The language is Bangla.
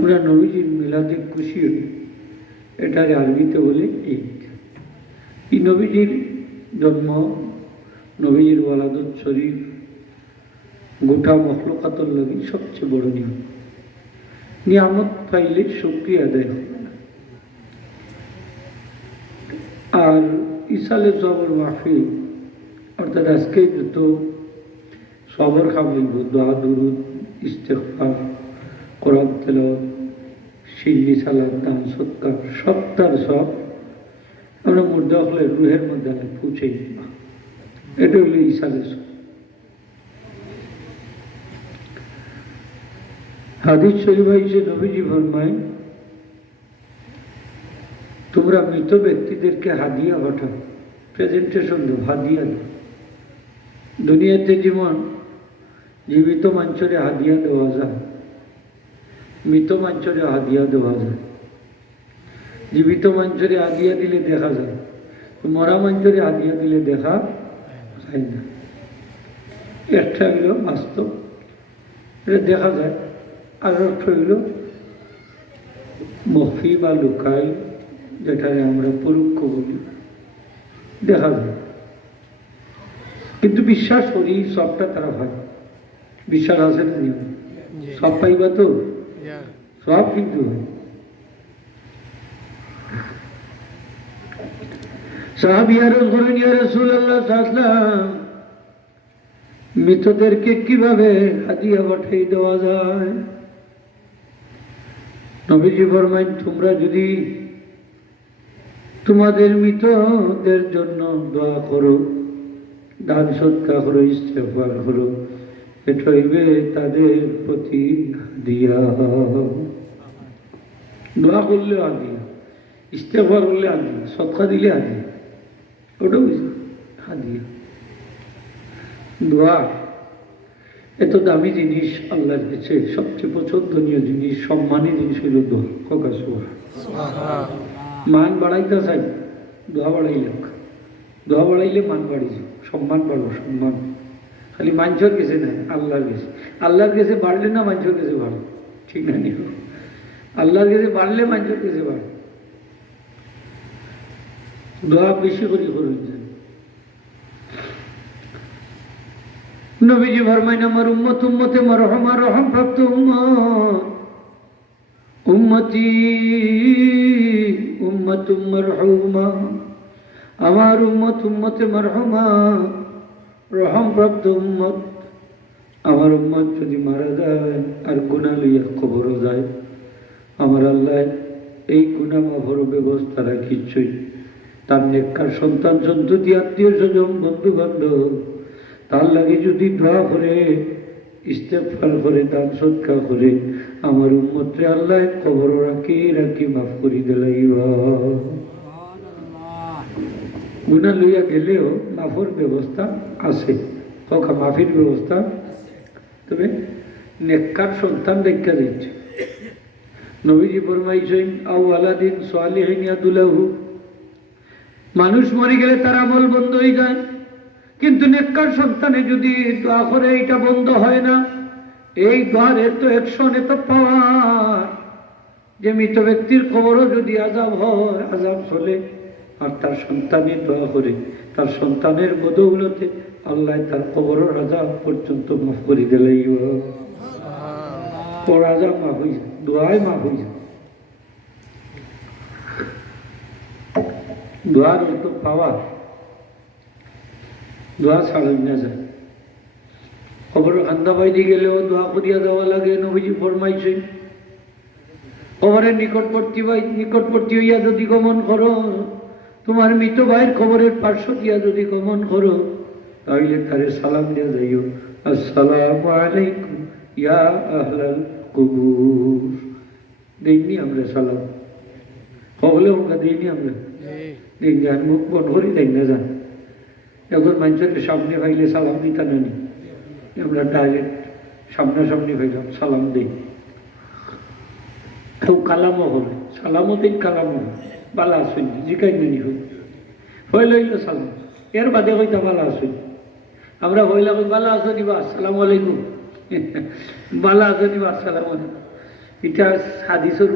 আমরা নবীজির মিলাদে খুশি হই, এটারে আরবিতে বলে ঈদ। এই নবীজির জন্ম, নবীজির ওয়ালাদত শরীফ গোটা মখলুকাতর লাগি সবচেয়ে বড় নিয়ম। নিয়ামত পাইলে শুকরিয়া আদায় হবে না। আর ইসালে সবর মাহফিল অর্থাৎ আজকে যত সবর খামিলব, দোয়া দুরুদ ইস্তেগফার কোরআন তেলাওয়াত সিল্লি সালাত দান সৎকার সবটার সব আমরা মধ্যে হলে রুহের মধ্যে আমি পৌঁছে দিবা। এটা হলো ইসালে সব। হাদিস শরীফে এসে নবীজি ফরমায়, তোমরা মৃত ব্যক্তিদেরকে হাদিয়া পাঠাও, প্রেজেন্টেশন দাও, হাদিয়া দাও। দুনিয়াতে যেমন জীবিত মানুষরে হাদিয়া দেওয়া যায়, মৃত মানুষরে হাদিয়া দেওয়া যায়। জীবিত মানুষরে হাদিয়া দিলে দেখা যায়, মরা মানুষরে হাদিয়া দিলে দেখা যায় না। একটা হইল বাস্তব, এটা দেখা যায়। আর একটা হইল মফি বা লুকাই, যেটাকে আমরা পরোক্ষ বলি, দেখা যায়। কিন্তু বিশ্বাস করি সবটা তারা ভাই বিশ্বাস আছে না নিয়ম, সব পাইবা তো সব কিন্তু হয়। সাহাবী আরজ করেন, ইয়া রাসূলুল্লাহ সাল্লাল্লাহু, মৃতদেরকে কিভাবে হাদিয়া পাঠিয়ে দেওয়া যায়? নবীজি ফরমাইন, তোমরা যদি তোমাদের মৃতদের জন্য দোয়া করো, দান সৎকার করো, ইস্তেগফার করো, এটা হইবে তাদের প্রতি হাদিয়া। দোয়া করলে হাদিয়া, ইস্তেগফার করলে হাদিয়া, সৎকার দিলে হাদিয়া, ওটাও হাদিয়া। দোয়া এত দামি জিনিস আল্লাহর কাছে, সবচেয়ে পছন্দনীয় জিনিস, সম্মানী জিনিস হইল দোয়া। কোকা সুবহানাল্লাহ। মান বাড়াইতে চাই, দোয়া বাড়াইলে, দোয়া বাড়াইলে মান বাড়িয়ে, সম্মান বাড়বো, সম্মান। খালি মানুষের কাছে না, আল্লাহর কাছে। আল্লাহর কাছে বাড়লে না মানুষের কাছে বাড়ে, ঠিক না? নিও আল্লাহর কাছে বাড়লে মানুষের কাছে বাড়ে। দোয়া বেশি করে করুন। নবীজি ফরমাইন, আমার উম্মত উম্মতে মারহামা, রহম প্রাপ্ত উম্মত, উম্মতি উম্মতুম মারহুমা, আমার উম্মত উম্মতে মারহুমা, রহম প্রাপ্ত উম্মত। আমার উম্মত যদি মারা যায় আর গুনাহ লইয়া কবরও যায়, আমার আল্লাহ এই গুনাহ মাফের ব্যবস্থা রাখিছই। তার নেককার সন্তান সন্ততি, আত্মীয় স্বজন, বন্ধু বান্ধব তার লাগে যদি দোয়া করে, ইস্তেগফার করে, দান সৎকার করে, আমার উম্মতরে আল্লাহ কবর রাখি রাখি মাফ করি দিলাইবা। গুনাহ লইয়া গেলেও মাফের ব্যবস্থা আছে, হোকা মাফির ব্যবস্থা। তবে নেককার সন্তান দেখা দিচ্ছে। নবীজি ফরমাইছেন, আও আলাদিন সালিহিন ইয়াদুলাহু, মানুষ মরে গেলে তার আমল বন্ধ হয়ে যায়, কিন্তু নেককার সন্তানে যদি দোয়া করে এটা বন্ধ হয় না। এই দোয়ার এত অ্যাকশন, এত পাওয়ার যে মৃত ব্যক্তির কবরও যদি আযাব হয়, আযাব চলে, আর তার সন্তানে দোয়া করে, তার সন্তানের বদৌলতে আল্লাহ তার কবরের আযাব পর্যন্ত মাফ করে দিলেই ওর আযাব মাফ হয়ে যায়, দোয়ায় মাফ হয়ে যায়। দোয়ার অত পাওয়ার, দোয়া ছাড়াই না যায়। কবরের কান্দা বাইরে গেলেও দোয়া করিয়া দেওয়া লাগে। নবীজি ফরমাইছেন, কবরের নিকটবর্তী হইয়া যদি গমন করো, তোমার মৃত ভাইয়ের কবরের পার্শ্ব দিয়া যদি গমন করো, তাহলে তারে সালাম দিয়া যাইও, আসসালামু আলাইকুম ইয়া আহলাল কুবুর। দেইনি আমরা সালাম, হলে ওকে দেইনি আমরা, দেখ যান মুখ বন্ধ করি, দেখ না যান। এখন মানুষের সামনে পাইলে সালাম দিতা নানি, আমরা ডাইরেক্ট সামনাসামনি পাইলাম সালাম দিই। কেউ কালামও হবে, সালামও দিই, কালামও হবে, বালা আসুন জিকাই নানি হই লইল সালাম, এর বাদে হইতা বালা আসুন। আমরা হইলা বালা আসনি বা আসসালামু আলাইকুম, বালা আসনি বা আসসালামু আলাইকুম। এটা হাদিসের